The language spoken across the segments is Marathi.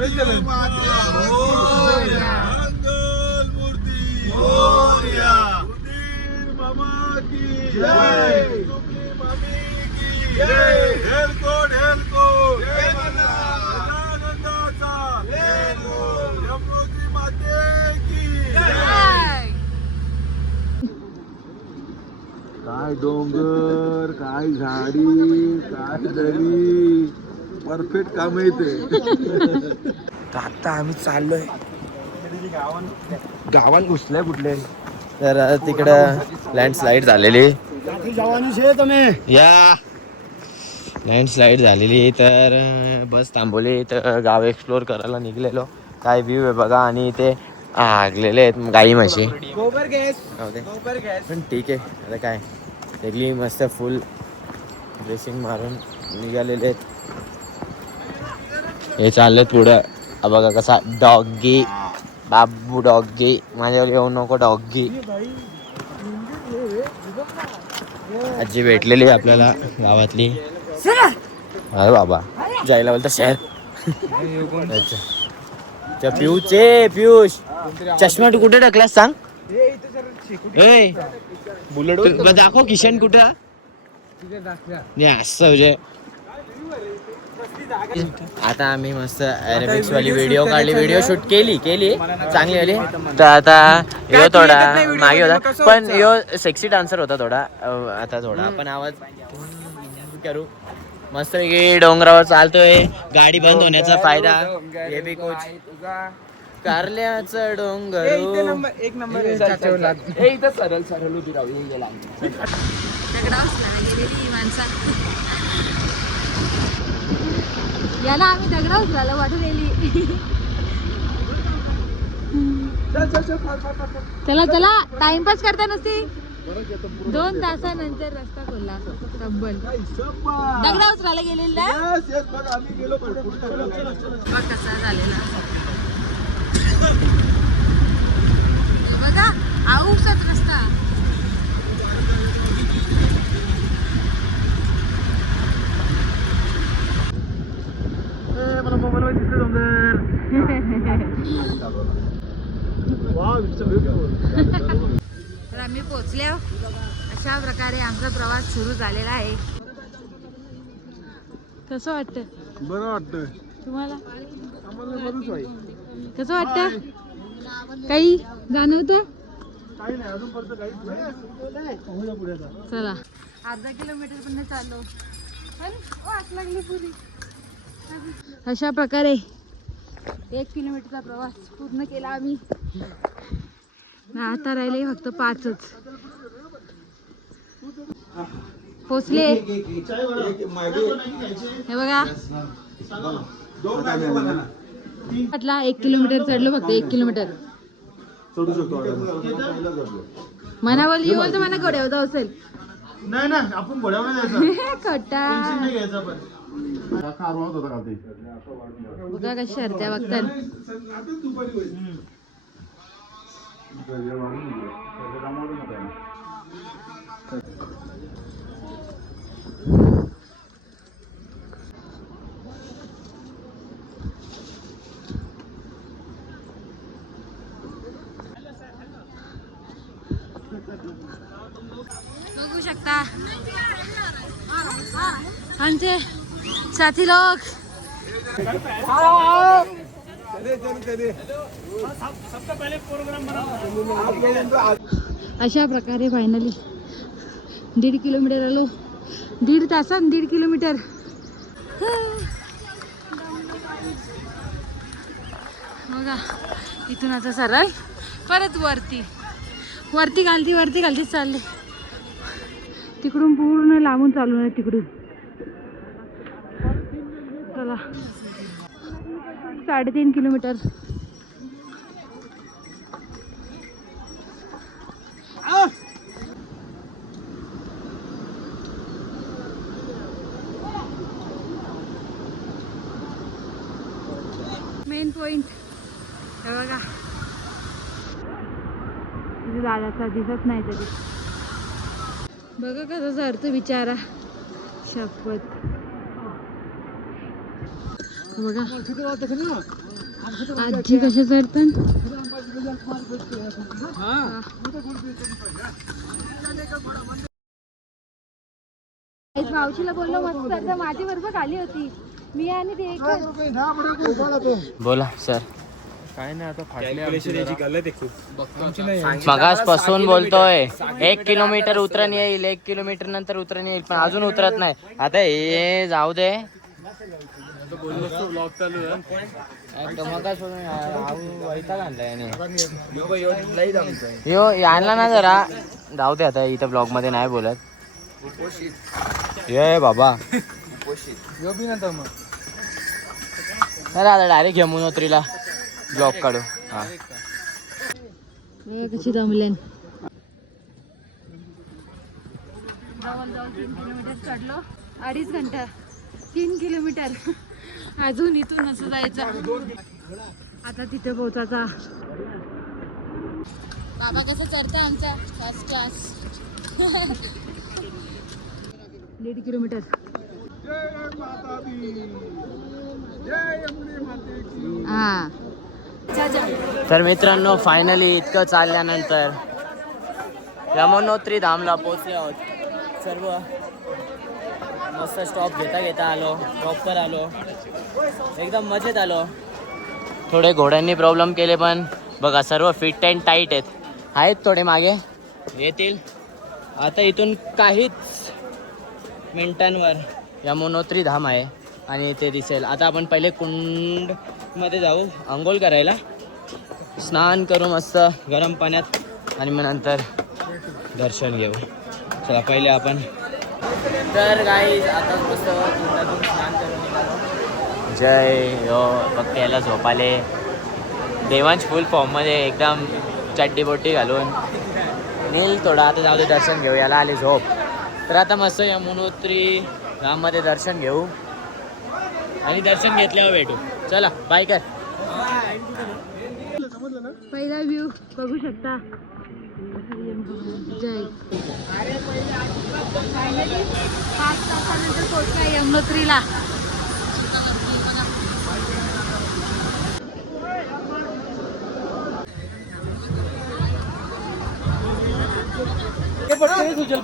काय डोंगर, काय झाडी, काय दरी, परफेक्ट काम येते. आता आम्ही चाललोय गावात घुसलंय कुठले तर तिकडं लँडस्लाईड झालेली या लँडस्लाईड झालेली तर बस थांबवली तर गाव एक्सप्लोर करायला निघलेलो. काय व्ह्यू आहे बघा आणि इथे आगलेले आहेत गाई म्हशी पण ठीक आहे. आता काय सगळी मस्त फुल ड्रेसिंग मारून निघालेले आहेत. हे चाललेत पुढं बघा कसा डॉगी बाबू डॉगी माझ्यावर येऊ नको डॉगी. आजी भेटलेली आपल्याला गावातली. अरे बाबा जायला बोलता शहर. अच्छा पियुष चष्मा तू कुठे टाकलास सांग. बुलेट दाखव किशन कुठं असं म्हणजे. आता आम्ही मस्त अरेबिक्स वाली व्हिडिओ काढली व्हिडिओ शूट केली चांगली आली. तर आता यो थोडा मागे होता पण यो सेक्सी डान्सर होता थोडा. आता थोडा आपण आवाज करू. मस्त डोंगरावर चालतोय. गाडी बंद होण्याचा फायदा हे बी कोच कारल्याचं डोंगर एक नंबर इथं सरळ सरळ उभी राहू. याला आम्ही दगडा उचलायला वाटून गेली. चला चला टाइमपास करता नसती. 2 तासानंतर रस्ता खोलला तब्बल. दगडा उचलायला गेलेला कसा झालेला बघा. आऊसाच रस्ता. मला मोबाईल मध्ये दिसले डोंगर. तर आम्ही पोहोचले. अशा प्रकारे आमचा प्रवास सुरू झालेला आहे. कसं वाटतं? बरं वाटतंय तुम्हाला? आम्हाला कसं वाटतं? काही जाणवतं? काही नाही अजून पर्यंत काहीच नाही. चला अर्धा किलोमीटर पण चाललो पण वाट लागली पुरी. अशा प्रकारे 1 किलोमीटरचा प्रवास पूर्ण केला आम्ही. आता राहिले फक्त 5च. पोचले हे बघा. 1 किलोमीटर चढलो फक्त 1 किलोमीटर. मनावर येऊ तर मना घोड्यावर जाऊ असेल. नाही ना आपण घोड्यावर नाही खोटा घ्यायचा पण बघा कशी शर्त्या बघतात. बघू शकता आमचे साथी लोक. अशा प्रकारे फायनली 1.5 किलोमीटर आलो. 1.5 तासात 1.5 किलोमीटर. बघा इथून आता सरळ परत वरती घालतीच चालले. तिकडून पूर्ण लांबून चालू आहे तिकडून. चला 3.5 किलोमीटर. मेन पॉइंट हे बघा. दादाचा दिसत नाही तरी बघा कसा सरतो बिचारा. शपथ बघा आजी कसे चढतात. मावशीला बोललो मस्त चढता, माझी बरोबर आली होती मी आणि ते एकच. बोला सर. काय नाही आता फाटले मगास पासून बोलतोय 1 किलोमीटर उतरण येईल, 1 किलोमीटर नंतर उतरण येईल, पण अजून उतरत नाही. आता हे जाऊ दे. यो आणला ना जरा, जाऊ दे आता. इथं ब्लॉग मध्ये नाही बोलत. ये बाबा आता डायरेक्ट यमुनोत्रीला ब्लॉग काढू. हा कशी दमलेन. जवळ 3 किलोमीटर चढलो, 2.5 घंटा 3 किलोमीटर. अजून इथून असं जायचं. आता तिथे पोहोचायचा. बाबा कसं चढता आमचा फर्स्ट क्लास. 1.5 किलोमीटर. हा तर मित्रांनो, फायनली इतकं चालल्यानंतर यमुनोत्री धामला पोहोचले आहोत. सर्व मस्त स्टॉप घेता घेता आलो, प्रॉपर आलो, एकदम मजेत आलो. थोडे घोड्यांनी प्रॉब्लेम केले, पण बघा सर्व फिट अँड टाईट आहेत थोडे मागे येतील. आता इथून काहीच मिनिटांवर यमुनोत्री धाम आहे आणि ते दिसेल. आता आपण पहिले कुंडमध्ये जाऊ आंघोळ करायला, स्नान करू मस्त गरम पाण्यात, आणि मग नंतर दर्शन घेऊ. चला पहिले आपण. तर गाईज आता मस्त कुंडातून स्नान करून निघालो. जय हो बघते याला झोपाले. देवांश फुल फॉर्ममध्ये एकदम चड्डी बोटी घालून. नील थोडा आता जाऊ दे, दर्शन घेऊ. याला आली झोप. तर आता मस्त यमुनोत्री धाममध्ये दर्शन घेऊ आणि दर्शन घेतल्यावर भेटू. चला बाय कर. पहिला व्ह्यू बघू शकता. जय. 5 तासानंतर पोहोचला यमुनोत्रीला.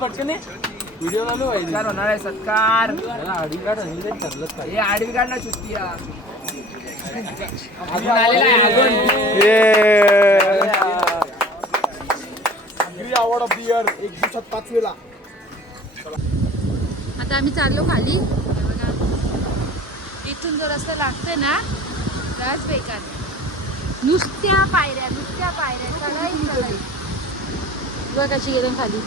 पटकन व्हिडिओ होणार आहे. सत्कार आडवी काढ हे आडवी काढणार चुटकी अवॉर्ड ऑफ द इयर 1 दिवसात 5 वेळा. आता आम्ही चाललो खाली. इथून जो रस्ता लागतोय ना त्याच बेकार. नुसत्या पायऱ्या चढाई. बघ कशी गेलो खाली.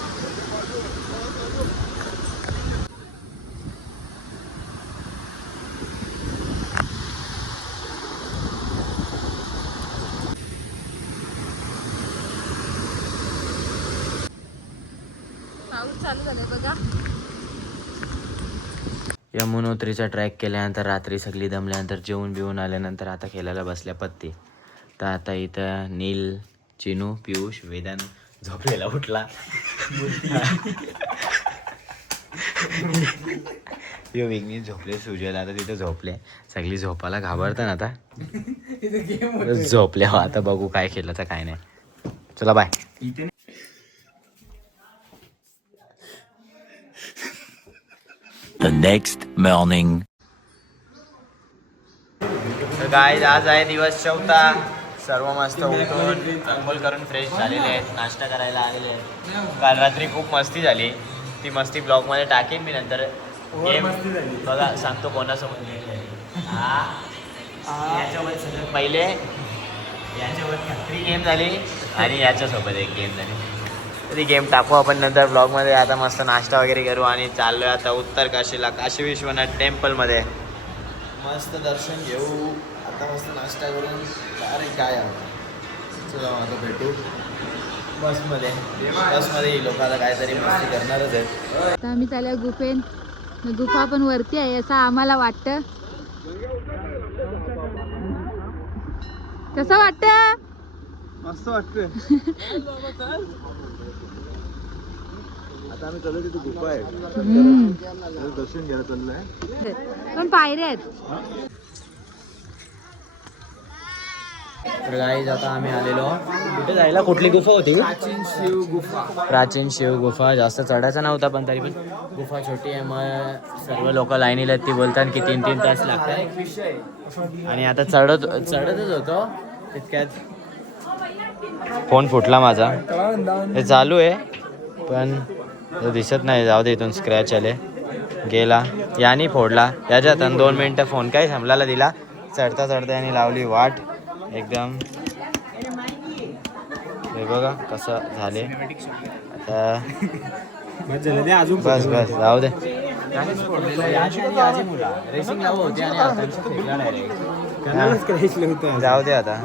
पाऊस चालू झालाय बघा. यमुनोत्रीचा ट्रॅक केल्यानंतर रात्री सगळी दमल्यानंतर जेवून बिवून आल्यानंतर आता खेळायला बसल्या पत्ती. तर आता इथं नील, चिनू, पियुष, वेदांत झोपलेला उठला. यो विघ्नेश झोपले, सुजल आता तिथे झोपले. सगळी झोपाला घाबरतात आता. झोपल्या. आता बघू काय केलं तर काय नाही. चला bye. The next morning. Guys आज आहे दिवस 4था. सर्व मस्त उठून अंघोळ करून फ्रेश झालेले आहेत, नाश्ता करायला आलेले आहेत. काल रात्री खूप मस्ती झाली. ती मस्ती ब्लॉगमध्ये टाकेन मी नंतर. गेम बघा सांगतो कोणासोबत गेले. याच्यासोबत सगळं पहिले याच्यासोबत खत्री गेम झाली आणि याच्यासोबत एक गेम झाली. ती गेम टाकू आपण नंतर ब्लॉगमध्ये. आता मस्त नाश्ता वगैरे करू आणि चाललो आहे आता उत्तर काशीला, काशी विश्वनाथ टेम्पलमध्ये. मस्त दर्शन घेऊ. आता मस्त नाश्ता करून अरे काय चला आता भेटू बसमध्ये. ही लोक आता काहीतरी मस्ती करणारच आहेत. आता आम्ही चालल्या गुफेन. गुफा पण वरती आहे असं आम्हाला वाटतं. कसं वाटतं? मस्त वाटतंय. आता आम्ही चालू तिथे गुफा आहे, दर्शन घ्यायला चाललंय. पण पायऱ्या आहेत. तर गाईज आता आम्ही आलेलो कुठे जायला, कुठली गुफा होती? प्राचीन शिव गुफा. प्राचीन शिव गुफा. जास्त चढायचा नव्हता पण तरी पण गुफा छोटी आहे, मग सर्व लोक लाईनीला ती बोलतात की 3-3 तास लागतात. विषय आणि आता चढतच होतो तितक्यात फोन फुटला माझा. हे चालू आहे पण तो दिसत नाही. जाऊ दे, इथून स्क्रॅच आले गेला. यानी फोडला याच्यात 2 मिनटं फोन काही थांबलाला दिला. चढता चढता यांनी लावली वाट एकदम. हे बघा कसं झाले आता. बस बस जाऊ दे. रेसिंग लावू होती आणि जाऊ दे आता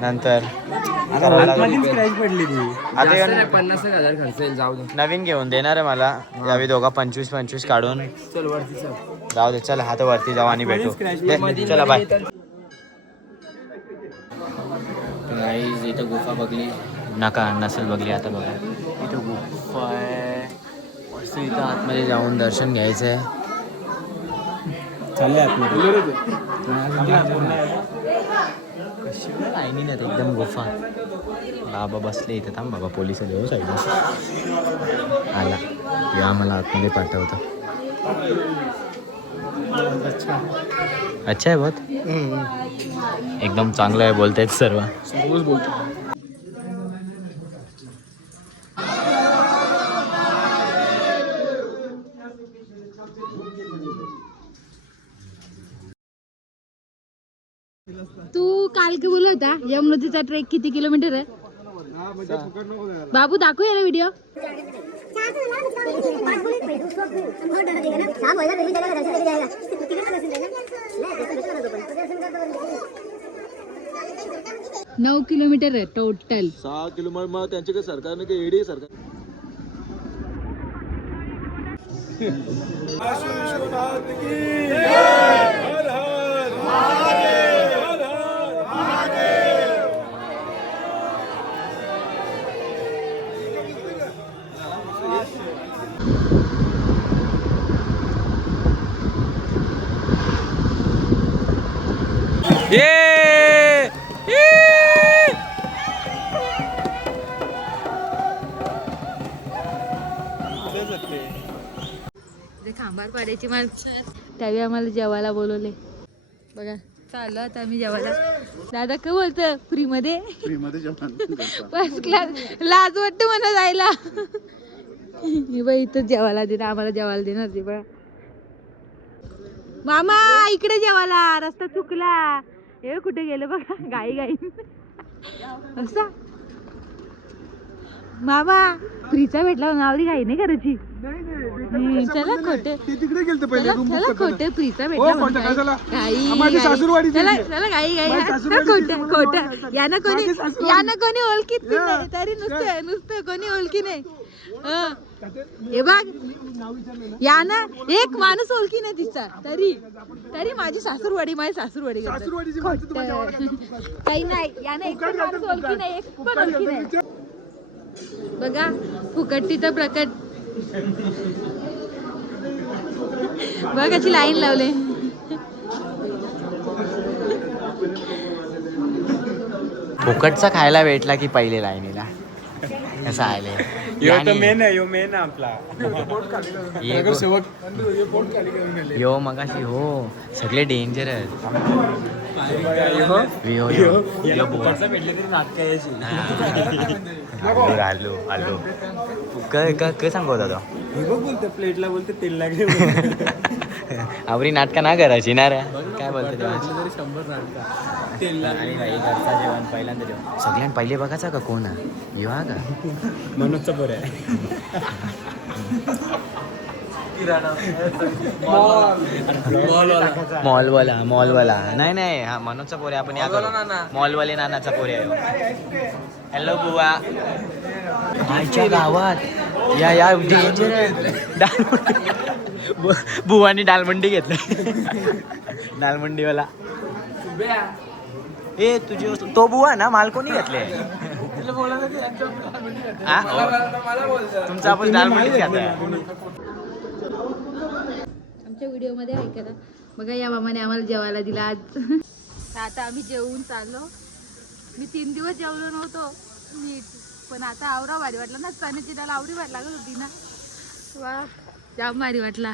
नंतर. आता 50,000 खर्च येईल. जाऊ दे. नवीन घेऊन देणार आहे मला यावी दोघा 25-25 काढून. चल वरती चल. जाऊ दे चल, हात वरती जाऊ आणि भेटू. चला बाय. गाईज इथं गुफा बघली नका नसेल बघली आता बघा. इथं गुफा आहे मस्त. इथं आतमध्ये जाऊन दर्शन घ्यायचं आहे. चालले कशी लाईनी नाही एकदम गुफा. बाबा बसले इथं. थांब बाबा, पोलिस आले हो साईड आला. ते आम्हाला आतमध्ये पाठवतं. अच्छा आहे बहुत. एकदम चांगलं आहे बोलतायत सर्व. तू काल की बोलला होता यमुनोत्रीचा ट्रेक किती किलोमीटर आहे? बाबू दाखव याला व्हिडिओ. 9 किलोमीटर आहे टोटल. 6 किलोमीटर. मग त्यांच्याकडे सरकारने काही एडी सरकार. खांबार पाड्याची माणसं त्यावेळी आम्हाला जेवायला बोलवले. बघा चाललो आता आम्ही जेवायला. दादा काय बोलतं फ्री मध्ये फर्स्ट क्लास. लाज वाटतं मला जायला. बाई इथं जेवायला देणार आम्हाला. जेवायला देणार ते बघा. मामा इकडे जेवायला. रस्ता चुकला. हे कुठे गेलं बघा गाई गाई असा. मामा फ्रीचा भेटला नावरी गाई नाही करायची. चला खोटे तिकडे गेलते पहिले. चला खोटे फ्रीचा भेटला चला गाई गाई खोट यानं कोणी ओळखीत नाही तरी नुसतं कोणी ओळखी नाही. हे बघ यानं एक माणूस ओळखी नाही तिचा तरी माझी सासूरवाडी काही नाही. यानं एक पण माणूस ओळखी नाही. एक पण ओळखी नाही. बघा फुकटीचं प्रकट. बघ कशी लाईन लावले. फुकटचा खायला भेटला की पहिले लाईनीला कसं आले. यो मगाशी हो सगळे डेंजर आहेत. आलो आलो काय सांगत होता बोलते प्लेटला बोलते तेल लागले. आवरी नाटकं ना करायची ना रे. काय बोलते तेव्हा 100 नाटका तेल आणि घरचा जेवण पहिल्यांदा जेवण. सगळ्यांना पहिले बघायचा का कोण आहे यो हा का मनोजचा पोर आहे. मॉलवाला नाही हा मनोजचा पोरे. आपण या मॉलवाले नानाचा पोरे आहे. हॅलो बुवा. आईच्या गावात या डेंजर आहे. बुवानी डालमंडी घेतलं. डालमंडीवाला ए तुझी तो बुवा ना माल कोणी घेतले. तुमचा आपण डालमंडीच घेतलाय. आमच्या व्हिडिओ मध्ये ऐका बघा या मामाने आम्हाला जेवायला दिला आज. आता आम्ही जेवून चाललो. मी 3 दिवस जेवलो नव्हतो नीट, पण आता आवरा भारी वाटला ना, चण्याची डाळ आवरी भारी लागत होती ना, वा जाम भारी वाटला.